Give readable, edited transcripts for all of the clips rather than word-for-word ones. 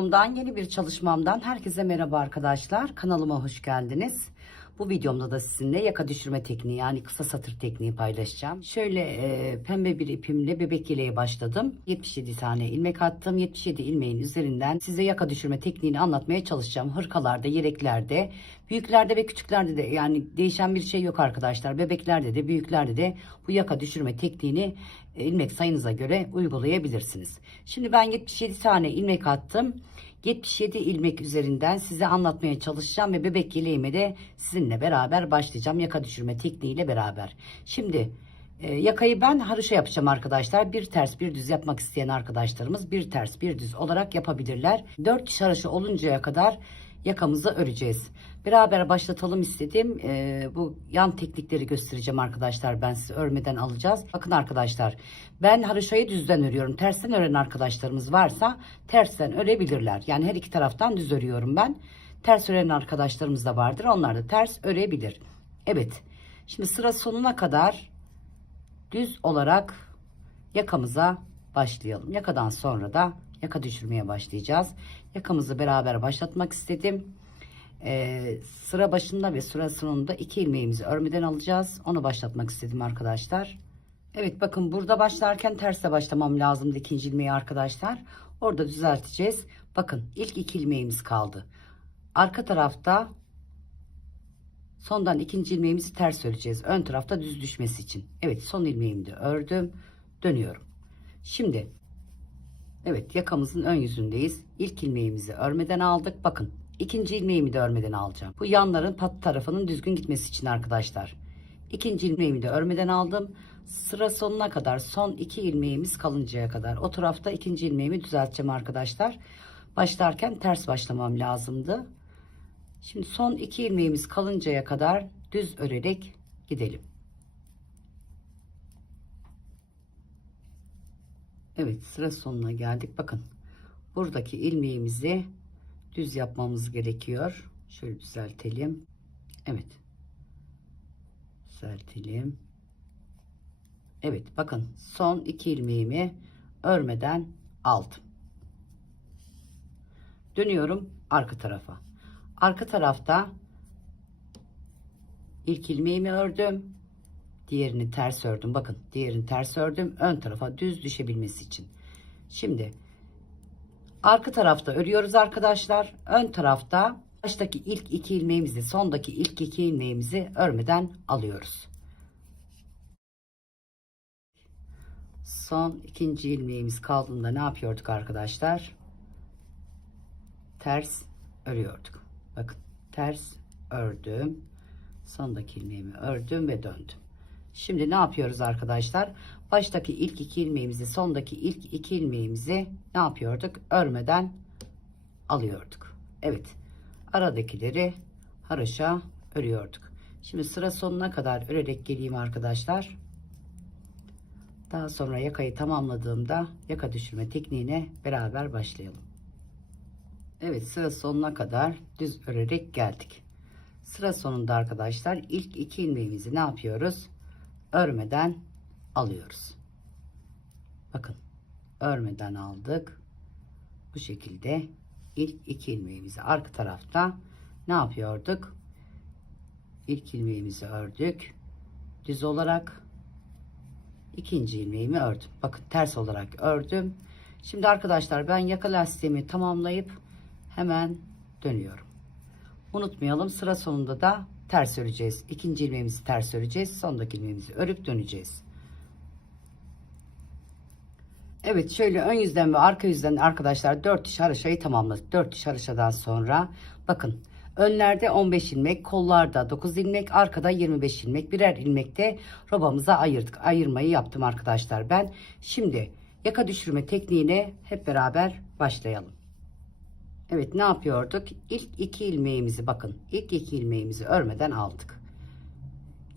videomdan, yeni bir çalışmamdan herkese merhaba arkadaşlar. Kanalıma hoş geldiniz. Bu videomda da sizinle yaka düşürme tekniği, yani kısa satır tekniği paylaşacağım. Şöyle pembe bir ipimle bebek yeleğe başladım. 77 tane ilmek attım. 77 ilmeğin üzerinden size yaka düşürme tekniğini anlatmaya çalışacağım. Hırkalarda, yeleklerde, büyüklerde ve küçüklerde de, yani değişen bir şey yok arkadaşlar. Bebeklerde de, büyüklerde de bu yaka düşürme tekniğini ilmek sayınıza göre uygulayabilirsiniz. Şimdi ben 77 tane ilmek attım. 77 ilmek üzerinden size anlatmaya çalışacağım ve bebek yeleğime de sizinle beraber başlayacağım yaka düşürme tekniğiyle beraber. Şimdi yakayı ben haroşa yapacağım arkadaşlar. Bir ters bir düz yapmak isteyen arkadaşlarımız bir ters bir düz olarak yapabilirler. 4 diş haroşa oluncaya kadar yakamızı öreceğiz. Beraber başlatalım istedim. Bu yan teknikleri göstereceğim arkadaşlar. Ben size örmeden alacağız. Bakın arkadaşlar, ben haroşayı düzden örüyorum. Tersten ören arkadaşlarımız varsa tersten örebilirler. Yani her iki taraftan düz örüyorum ben. Ters ören arkadaşlarımız da vardır. Onlar da ters örebilir. Evet. Şimdi sıra sonuna kadar düz olarak yakamıza başlayalım. Yakadan sonra da yaka düşürmeye başlayacağız. Yakamızı beraber başlatmak istedim. Sıra başında ve sıra sonunda 2 ilmeğimizi örmeden alacağız. Onu başlatmak istedim arkadaşlar. Evet, bakın burada başlarken tersle başlamam lazımdı ikinci ilmeği arkadaşlar. Orada düzelteceğiz. Bakın ilk 2 ilmeğimiz kaldı. Arka tarafta sondan ikinci ilmeğimizi ters öreceğiz. Ön tarafta düz düşmesi için. Evet, son ilmeğimi de ördüm. Dönüyorum. Şimdi evet, yakamızın ön yüzündeyiz. İlk ilmeğimizi örmeden aldık. Bakın ikinci ilmeğimi de örmeden alacağım. Bu yanların pat tarafının düzgün gitmesi için arkadaşlar. İkinci ilmeğimi de örmeden aldım. Sıra sonuna kadar, son 2 ilmeğimiz kalıncaya kadar o tarafta ikinci ilmeğimi düzelteceğim arkadaşlar. Başlarken ters başlamam lazımdı. Şimdi son 2 ilmeğimiz kalıncaya kadar düz örerek gidelim. Evet, sıra sonuna geldik. Bakın buradaki ilmeğimizi düz yapmamız gerekiyor. Şöyle düzeltelim. Evet, düzeltelim. Evet, bakın son 2 ilmeğimi örmeden aldım. Dönüyorum arka tarafa. Arka tarafta ilk ilmeğimi ördüm. Diğerini ters ördüm. Bakın diğerini ters ördüm. Ön tarafa düz düşebilmesi için. Şimdi arka tarafta örüyoruz arkadaşlar. Ön tarafta baştaki ilk 2 ilmeğimizi, sondaki ilk 2 ilmeğimizi örmeden alıyoruz. Son ikinci ilmeğimiz kaldığında ne yapıyorduk arkadaşlar? Ters örüyorduk. Bakın ters ördüm. Sondaki ilmeğimi ördüm ve döndüm. Şimdi ne yapıyoruz arkadaşlar? Baştaki ilk 2 ilmeğimizi, sondaki ilk 2 ilmeğimizi ne yapıyorduk? Örmeden alıyorduk. Evet. Aradakileri haroşa örüyorduk. Şimdi sıra sonuna kadar örerek geleyim arkadaşlar. Daha sonra yakayı tamamladığımda yaka düşürme tekniğine beraber başlayalım. Evet, sıra sonuna kadar düz örerek geldik. Sıra sonunda arkadaşlar ilk 2 ilmeğimizi ne yapıyoruz? Örmeden alıyoruz. Bakın örmeden aldık. Bu şekilde ilk 2 ilmeğimizi arka tarafta ne yapıyorduk? İlk ilmeğimizi ördük. Düz olarak ikinci ilmeğimi ördüm. Bakın ters olarak ördüm. Şimdi arkadaşlar ben yaka lastiğimi tamamlayıp hemen dönüyorum. Unutmayalım, sıra sonunda da ters öreceğiz. İkinci ilmeğimizi ters öreceğiz. Sondaki ilmeğimizi örüp döneceğiz. Evet, şöyle ön yüzden ve arka yüzden arkadaşlar 4 diş haroşayı tamamladık. 4 diş haroşadan sonra bakın önlerde 15 ilmek, kollarda 9 ilmek, arkada 25 ilmek, birer ilmekte robamıza ayırdık. Ayırmayı yaptım arkadaşlar ben. Şimdi yaka düşürme tekniğine hep beraber başlayalım. Evet, ne yapıyorduk? İlk 2 ilmeğimizi, bakın ilk 2 ilmeğimizi örmeden aldık.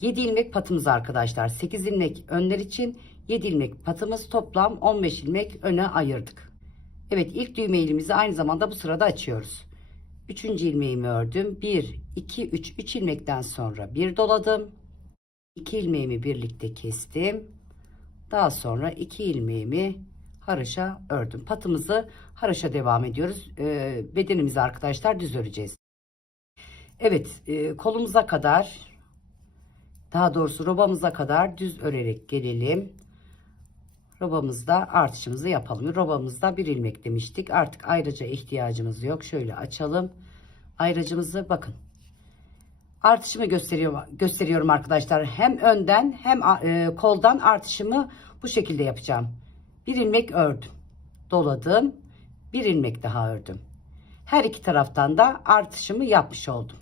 7 ilmek patımız arkadaşlar. 8 ilmek önler için, 7 ilmek patımız, toplam 15 ilmek öne ayırdık. Evet, ilk düğme ilimizi aynı zamanda bu sırada açıyoruz. 3. ilmeğimi ördüm. 1 2 3 3 ilmekten sonra bir doladım. 2 ilmeğimi birlikte kestim. Daha sonra 2 ilmeğimi haroşa ördüm. Patımızı haroşa devam ediyoruz. Bedenimizi arkadaşlar düz öreceğiz. Evet, kolumuza kadar, daha doğrusu robamıza kadar düz örerek gelelim. Robamızda artışımızı yapalım. Robamızda bir ilmek demiştik. Artık ayrıca ihtiyacımız yok. Şöyle açalım. Ayracımızı bakın. Artışımı gösteriyorum arkadaşlar. Hem önden hem koldan artışımı bu şekilde yapacağım. Bir ilmek ördüm. Doladım. Bir ilmek daha ördüm. Her iki taraftan da artışımı yapmış oldum.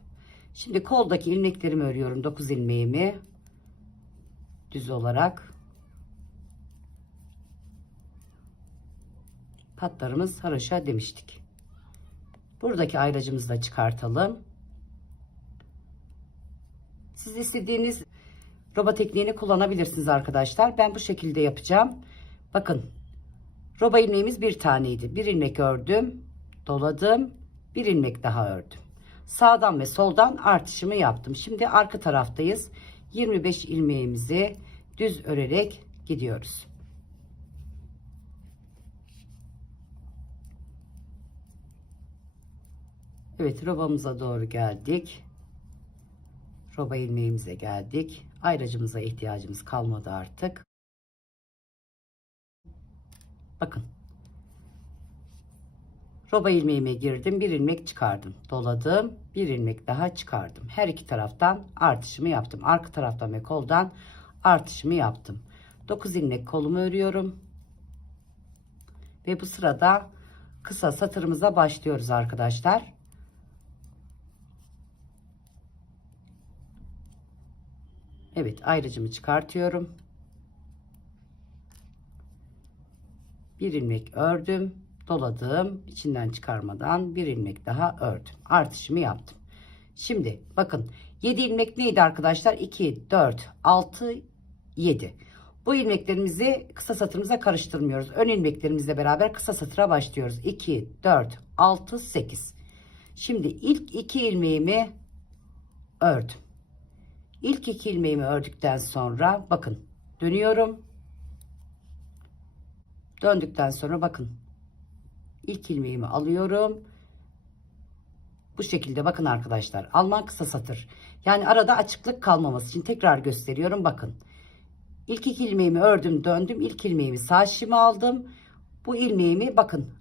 Şimdi koldaki ilmeklerimi örüyorum. 9 ilmeğimi düz olarak. Patlarımız haroşa demiştik. Buradaki ayracımızı da çıkartalım. Siz istediğiniz roba tekniğini kullanabilirsiniz arkadaşlar. Ben bu şekilde yapacağım. Bakın, roba ilmeğimiz bir taneydi. Bir ilmek ördüm, doladım, bir ilmek daha ördüm. Sağdan ve soldan artışımı yaptım. Şimdi arka taraftayız. 25 ilmeğimizi düz örerek gidiyoruz. Evet, robamıza doğru geldik. Roba ilmeğimize geldik. Ayracımıza ihtiyacımız kalmadı artık. Bakın. Roba ilmeğime girdim. Bir ilmek çıkardım. Doladım. Bir ilmek daha çıkardım. Her iki taraftan artışımı yaptım. Arka taraftan ve koldan artışımı yaptım. 9 ilmek kolumu örüyorum. Ve bu sırada kısa satırımıza başlıyoruz arkadaşlar. Evet, ayrıcımı çıkartıyorum. Bir ilmek ördüm, doladım, içinden çıkarmadan bir ilmek daha ördüm, artışımı yaptım. Şimdi bakın, 7 ilmek neydi arkadaşlar? 2 4 6 7. Bu ilmeklerimizi kısa satırımıza karıştırmıyoruz. Ön ilmeklerimizle beraber kısa satıra başlıyoruz. 2 4 6 8. Şimdi ilk 2 ilmeğimi ördüm. İlk 2 ilmeğimi ördükten sonra bakın, dönüyorum. Döndükten sonra bakın, ilk ilmeğimi alıyorum. Bu şekilde bakın arkadaşlar, Alman kısa satır. Yani arada açıklık kalmaması için tekrar gösteriyorum. Bakın, ilk 2 ilmeğimi ördüm, döndüm. İlk ilmeğimi sağ şişime aldım. Bu ilmeğimi bakın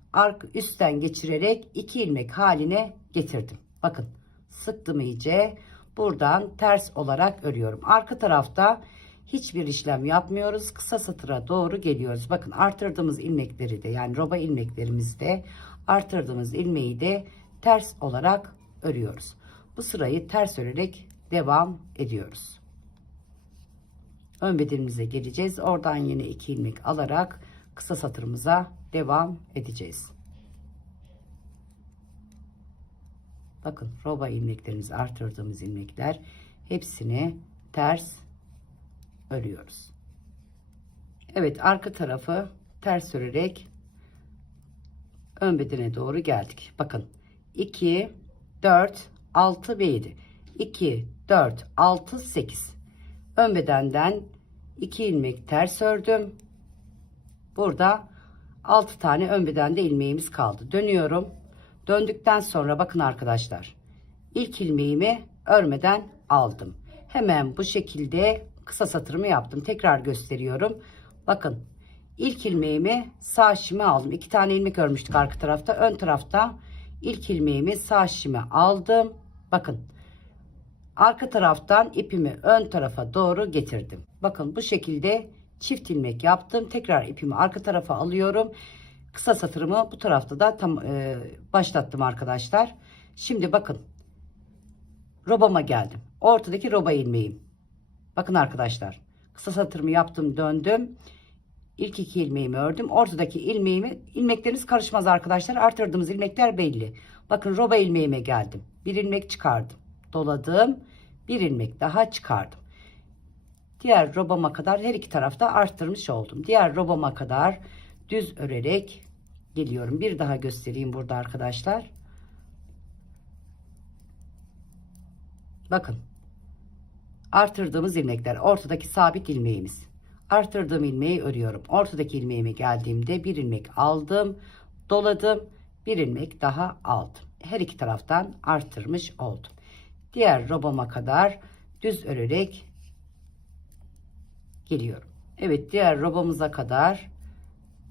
üstten geçirerek 2 ilmek haline getirdim. Bakın, sıktım iyice. Buradan ters olarak örüyorum. Arka tarafta hiçbir işlem yapmıyoruz. Kısa satıra doğru geliyoruz. Bakın, artırdığımız ilmekleri de, yani roba ilmeklerimizde artırdığımız ilmeği de ters olarak örüyoruz. Bu sırayı ters örerek devam ediyoruz. Ön bedenimize geleceğiz. Oradan yine 2 ilmek alarak kısa satırımıza devam edeceğiz. Bakın, roba ilmeklerimizi artırdığımız ilmekler, hepsini ters örüyoruz. Evet, arka tarafı ters örerek ön bedene doğru geldik. Bakın, 2 4 6 ve 7. 2 4 6 8. Ön bedenden 2 ilmek ters ördüm. Burada 6 tane ön bedende ilmeğimiz kaldı. Dönüyorum. Döndükten sonra bakın arkadaşlar, ilk ilmeğimi örmeden aldım. Hemen bu şekilde kısa satırımı yaptım. Tekrar gösteriyorum. Bakın, ilk ilmeğimi sağ şişime aldım. 2 tane ilmek örmüştük arka tarafta. Ön tarafta ilk ilmeğimi sağ şişime aldım. Bakın, arka taraftan ipimi ön tarafa doğru getirdim. Bakın, bu şekilde çift ilmek yaptım. Tekrar ipimi arka tarafa alıyorum. Kısa satırımı bu tarafta da tam başlattım arkadaşlar. Şimdi bakın, robama geldim. Ortadaki roba ilmeğim. Bakın arkadaşlar, kısa satırımı yaptım, döndüm. İlk 2 ilmeğimi ördüm. Ortadaki ilmekleriniz karışmaz arkadaşlar. Artırdığımız ilmekler belli. Bakın, roba ilmeğime geldim. Bir ilmek çıkardım. Doladım. Bir ilmek daha çıkardım. Diğer robama kadar her iki tarafta arttırmış oldum. Diğer robama kadar düz örerek geliyorum. Bir daha göstereyim burada arkadaşlar. Bakın, artırdığımız ilmekler, ortadaki sabit ilmeğimiz. Artırdığım ilmeği örüyorum. Ortadaki ilmeğime geldiğimde bir ilmek aldım, doladım, bir ilmek daha aldım. Her iki taraftan artırmış oldum. Diğer robama kadar düz örerek geliyorum. Evet, diğer robamıza kadar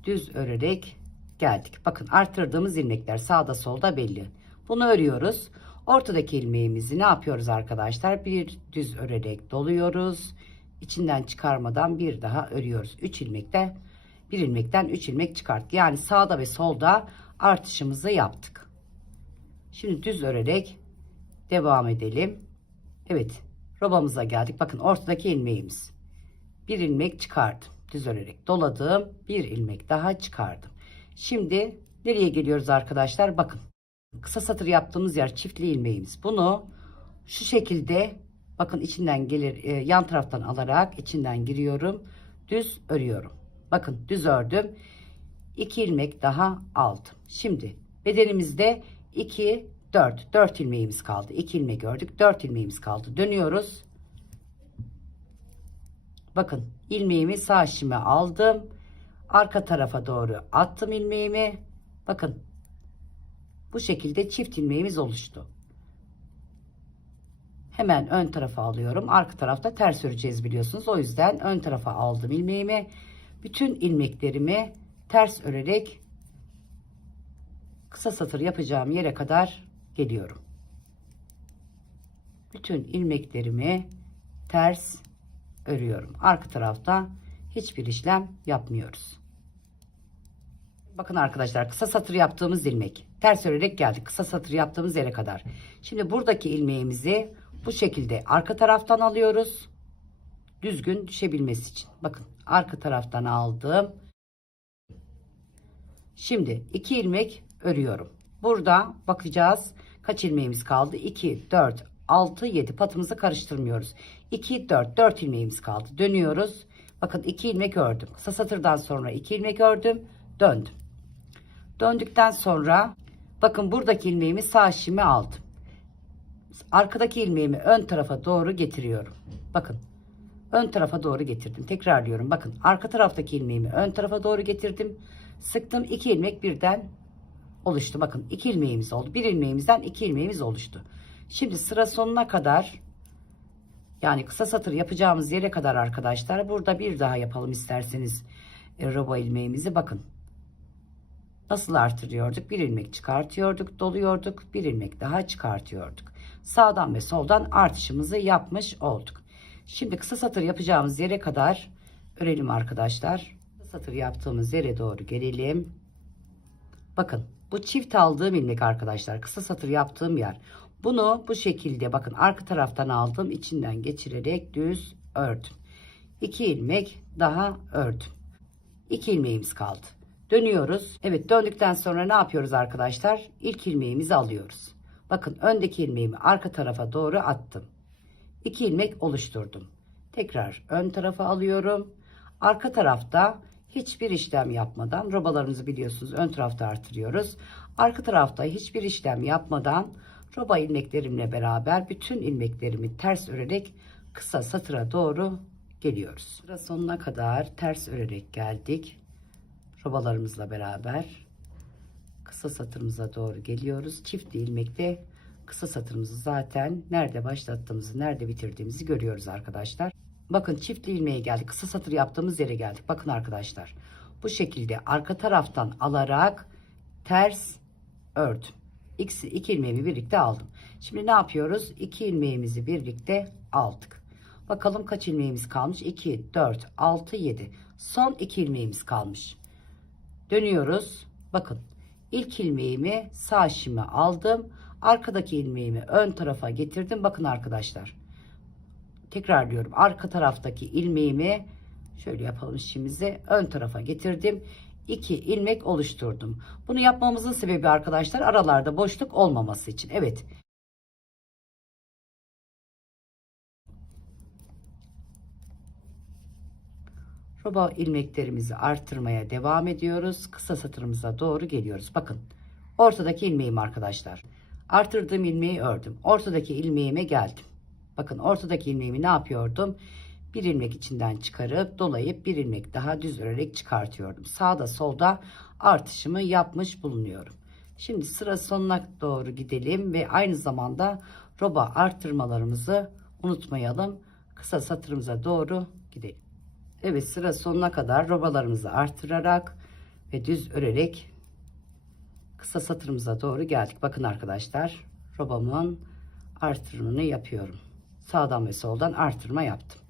düz örerek geldik. Bakın artırdığımız ilmekler sağda solda belli. Bunu örüyoruz. Ortadaki ilmeğimizi ne yapıyoruz arkadaşlar? Bir düz örerek doluyoruz. İçinden çıkarmadan bir daha örüyoruz. 3 ilmekten bir ilmekten 3 ilmek çıkart. Yani sağda ve solda artışımızı yaptık. Şimdi düz örerek devam edelim. Evet, robamıza geldik. Bakın ortadaki ilmeğimiz. Bir ilmek çıkardım. Düz örerek doladım. Bir ilmek daha çıkardım. Şimdi nereye geliyoruz arkadaşlar? Bakın. Kısa satır yaptığımız yer çiftli ilmeğimiz. Bunu şu şekilde bakın içinden gelir yan taraftan alarak içinden giriyorum. Düz örüyorum. Bakın düz ördüm. 2 ilmek daha aldım. Şimdi bedenimizde 2 4 ilmeğimiz kaldı. 2 ilmek ördük. 4 ilmeğimiz kaldı. Dönüyoruz. Bakın ilmeğimi sağ şişime aldım. Arka tarafa doğru attım ilmeğimi. Bakın bu şekilde çift ilmeğimiz oluştu. Hemen ön tarafa alıyorum. Arka tarafta ters öreceğiz biliyorsunuz. O yüzden ön tarafa aldım ilmeğimi. Bütün ilmeklerimi ters örerek kısa satır yapacağım yere kadar geliyorum. Bütün ilmeklerimi ters örüyorum. Arka tarafta hiçbir işlem yapmıyoruz. Bakın arkadaşlar, kısa satır yaptığımız ilmek ters örerek geldik kısa satır yaptığımız yere kadar. Şimdi buradaki ilmeğimizi bu şekilde arka taraftan alıyoruz. Düzgün düşebilmesi için. Bakın arka taraftan aldım. Şimdi 2 ilmek örüyorum. Burada bakacağız kaç ilmeğimiz kaldı. 2 4 6 7 patımızı karıştırmıyoruz. 2 4 ilmeğimiz kaldı. Dönüyoruz. Bakın 2 ilmek ördüm. Kısa satırdan sonra 2 ilmek ördüm. Döndüm. Döndükten sonra bakın buradaki ilmeğimi sağ şişime aldım. Arkadaki ilmeğimi ön tarafa doğru getiriyorum. Bakın ön tarafa doğru getirdim. Tekrarlıyorum. Bakın arka taraftaki ilmeğimi ön tarafa doğru getirdim. Sıktım. 2 ilmek birden oluştu. Bakın 2 ilmeğimiz oldu. Bir ilmeğimizden 2 ilmeğimiz oluştu. Şimdi sıra sonuna kadar, yani kısa satır yapacağımız yere kadar arkadaşlar, burada bir daha yapalım isterseniz roba ilmeğimizi. Bakın nasıl artırıyorduk? Bir ilmek çıkartıyorduk, doluyorduk, bir ilmek daha çıkartıyorduk. Sağdan ve soldan artışımızı yapmış olduk. Şimdi kısa satır yapacağımız yere kadar örelim arkadaşlar. Kısa satır yaptığımız yere doğru gelelim. Bakın bu çift aldığım ilmek arkadaşlar. Kısa satır yaptığım yer. Bunu bu şekilde bakın arka taraftan aldım. İçinden geçirerek düz ördüm. 2 ilmek daha ördüm. 2 ilmeğimiz kaldı. Dönüyoruz. Evet, döndükten sonra ne yapıyoruz arkadaşlar? İlk ilmeğimizi alıyoruz. Bakın öndeki ilmeğimi arka tarafa doğru attım. 2 ilmek oluşturdum. Tekrar ön tarafa alıyorum. Arka tarafta hiçbir işlem yapmadan, robalarımızı biliyorsunuz ön tarafta artırıyoruz. Arka tarafta hiçbir işlem yapmadan roba ilmeklerimle beraber bütün ilmeklerimi ters örerek kısa satıra doğru geliyoruz. Sıra sonuna kadar ters örerek geldik. Robalarımızla beraber kısa satırımıza doğru geliyoruz. Çift ilmekle kısa satırımızı zaten nerede başlattığımızı, nerede bitirdiğimizi görüyoruz arkadaşlar. Bakın çiftli ilmeğe geldik. Kısa satır yaptığımız yere geldik. Bakın arkadaşlar. Bu şekilde arka taraftan alarak ters ördüm. İki ilmeğimi birlikte aldım. Şimdi ne yapıyoruz? 2 ilmeğimizi birlikte aldık. Bakalım kaç ilmeğimiz kalmış? 2, 4, 6, 7. Son 2 ilmeğimiz kalmış. Dönüyoruz. Bakın ilk ilmeğimi sağ şişime aldım. Arkadaki ilmeğimi ön tarafa getirdim. Bakın arkadaşlar. Tekrarlıyorum. Arka taraftaki ilmeğimi şöyle yapalım işimizi. Ön tarafa getirdim. 2 ilmek oluşturdum. Bunu yapmamızın sebebi arkadaşlar aralarda boşluk olmaması için. Evet. Roba ilmeklerimizi arttırmaya devam ediyoruz. Kısa satırımıza doğru geliyoruz. Bakın ortadaki ilmeğim arkadaşlar. Artırdığım ilmeği ördüm. Ortadaki ilmeğime geldim. Bakın ortadaki ilmeğimi ne yapıyordum? Bir ilmek içinden çıkarıp dolayıp bir ilmek daha düz örerek çıkartıyorum. Sağda solda artışımı yapmış bulunuyorum. Şimdi sıra sonuna doğru gidelim ve aynı zamanda roba arttırmalarımızı unutmayalım. Kısa satırımıza doğru gidelim. Evet, sıra sonuna kadar robalarımızı arttırarak ve düz örerek kısa satırımıza doğru geldik. Bakın arkadaşlar, robamın artırımını yapıyorum. Sağdan ve soldan artırma yaptım.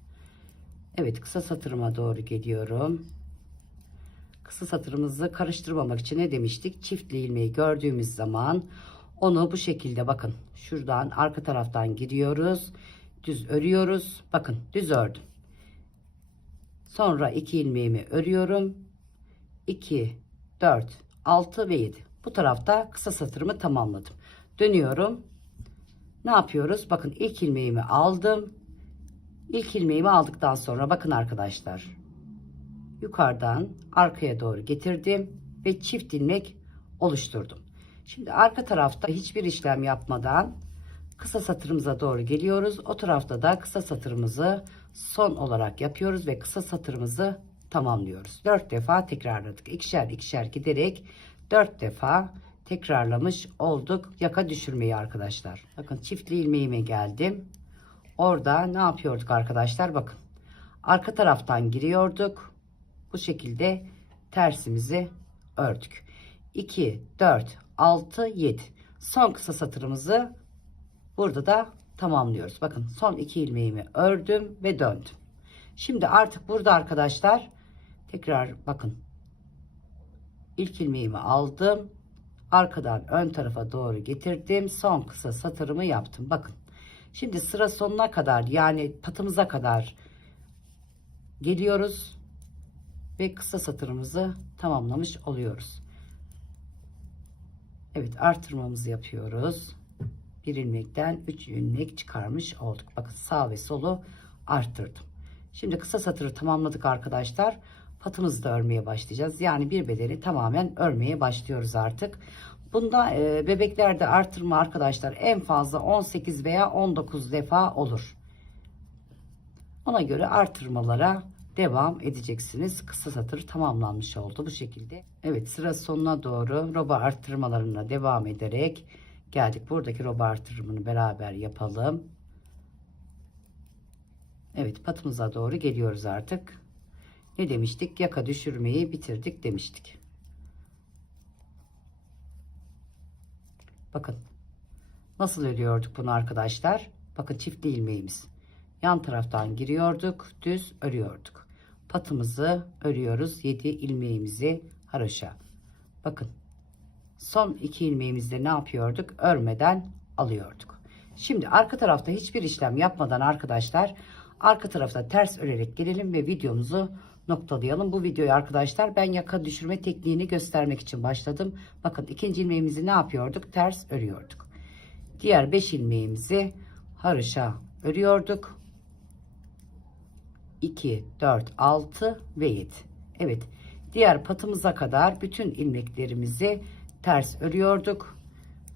Evet, kısa satırıma doğru geliyorum. Kısa satırımızı karıştırmamak için ne demiştik? Çiftli ilmeği gördüğümüz zaman onu bu şekilde, bakın şuradan arka taraftan giriyoruz. Düz örüyoruz. Bakın düz ördüm. Sonra 2 ilmeğimi örüyorum. 2, 4, 6 ve 7. Bu tarafta kısa satırımı tamamladım. Dönüyorum. Ne yapıyoruz? Bakın ilk ilmeğimi aldım. İlk ilmeğimi aldıktan sonra bakın arkadaşlar, yukarıdan arkaya doğru getirdim ve çift ilmek oluşturdum. Şimdi arka tarafta hiçbir işlem yapmadan kısa satırımıza doğru geliyoruz. O tarafta da kısa satırımızı son olarak yapıyoruz ve kısa satırımızı tamamlıyoruz. 4 defa tekrarladık. İkişer ikişer giderek 4 defa tekrarlamış olduk yaka düşürmeyi arkadaşlar. Bakın çiftli ilmeğime geldim. Orada ne yapıyorduk arkadaşlar? Bakın arka taraftan giriyorduk. Bu şekilde tersimizi ördük. 2, 4, 6, 7. Son kısa satırımızı burada da tamamlıyoruz. Bakın son 2 ilmeğimi ördüm ve döndüm. Şimdi artık burada arkadaşlar tekrar bakın. İlk ilmeğimi aldım. Arkadan ön tarafa doğru getirdim. Son kısa satırımı yaptım. Bakın. Şimdi sıra sonuna kadar, yani patımıza kadar geliyoruz ve kısa satırımızı tamamlamış oluyoruz. Evet, artırmamızı yapıyoruz. Bir ilmekten 3 ilmek çıkarmış olduk. Bakın sağ ve solu arttırdım. Şimdi kısa satırı tamamladık arkadaşlar. Patımızı da örmeye başlayacağız. Yani bir bedeni tamamen örmeye başlıyoruz artık. Bunda bebeklerde artırma arkadaşlar en fazla 18 veya 19 defa olur. Ona göre artırmalara devam edeceksiniz. Kısa satır tamamlanmış oldu bu şekilde. Evet, sıra sonuna doğru roba artırmalarına devam ederek geldik. Buradaki roba artırımını beraber yapalım. Evet, patımıza doğru geliyoruz artık. Ne demiştik? Yaka düşürmeyi bitirdik demiştik. Bakın nasıl örüyorduk bunu arkadaşlar? Bakın çiftli ilmeğimiz. Yan taraftan giriyorduk, düz örüyorduk. Patımızı örüyoruz. 7 ilmeğimizi haroşa. Bakın son 2 ilmeğimizde ne yapıyorduk? Örmeden alıyorduk. Şimdi arka tarafta hiçbir işlem yapmadan arkadaşlar arka tarafta ters örerek gelelim ve videomuzu noktalayalım. Bu videoyu arkadaşlar ben yaka düşürme tekniğini göstermek için başladım. Bakın ikinci ilmeğimizi ne yapıyorduk? Ters örüyorduk. Diğer 5 ilmeğimizi haroşa örüyorduk. 2, 4, 6 ve 7. Evet, diğer patımıza kadar bütün ilmeklerimizi ters örüyorduk.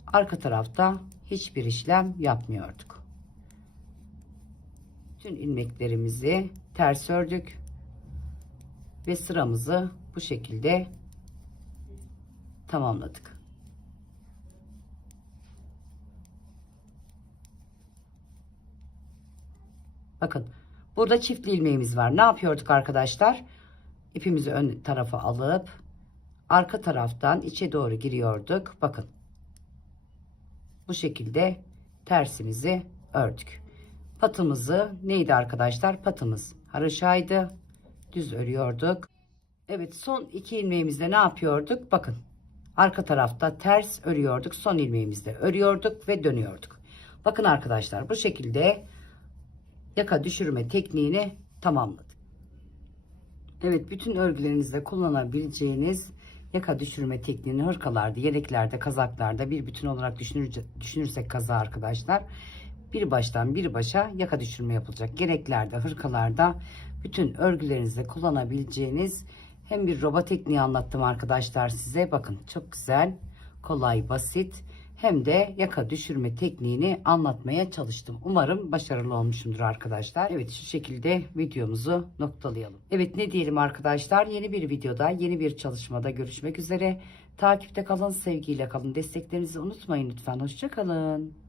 Arka tarafta hiçbir işlem yapmıyorduk. Bütün ilmeklerimizi ters ördük ve sıramızı bu şekilde tamamladık. Bakın burada çiftli ilmeğimiz var. Ne yapıyorduk arkadaşlar? İpimizi ön tarafa alıp arka taraftan içe doğru giriyorduk. Bakın bu şekilde tersimizi ördük. Patımızı neydi arkadaşlar? Patımız haroşaydı. Düz örüyorduk. Evet, son 2 ilmeğimizde ne yapıyorduk? Bakın arka tarafta ters örüyorduk. Son ilmeğimizde örüyorduk ve dönüyorduk. Bakın arkadaşlar bu şekilde yaka düşürme tekniğini tamamladık. Evet, bütün örgülerinizde kullanabileceğiniz yaka düşürme tekniğini hırkalarda, yeleklerde, kazaklarda bir bütün olarak düşünürsek kaza arkadaşlar bir baştan bir başa yaka düşürme yapılacak. Yeleklerde, hırkalarda bütün örgülerinizde kullanabileceğiniz hem bir roba tekniği anlattım arkadaşlar size. Bakın çok güzel, kolay, basit hem de yaka düşürme tekniğini anlatmaya çalıştım. Umarım başarılı olmuşumdur arkadaşlar. Evet, şu şekilde videomuzu noktalayalım. Evet, ne diyelim arkadaşlar, yeni bir videoda, yeni bir çalışmada görüşmek üzere. Takipte kalın, sevgiyle kalın. Desteklerinizi unutmayın lütfen. Hoşça kalın.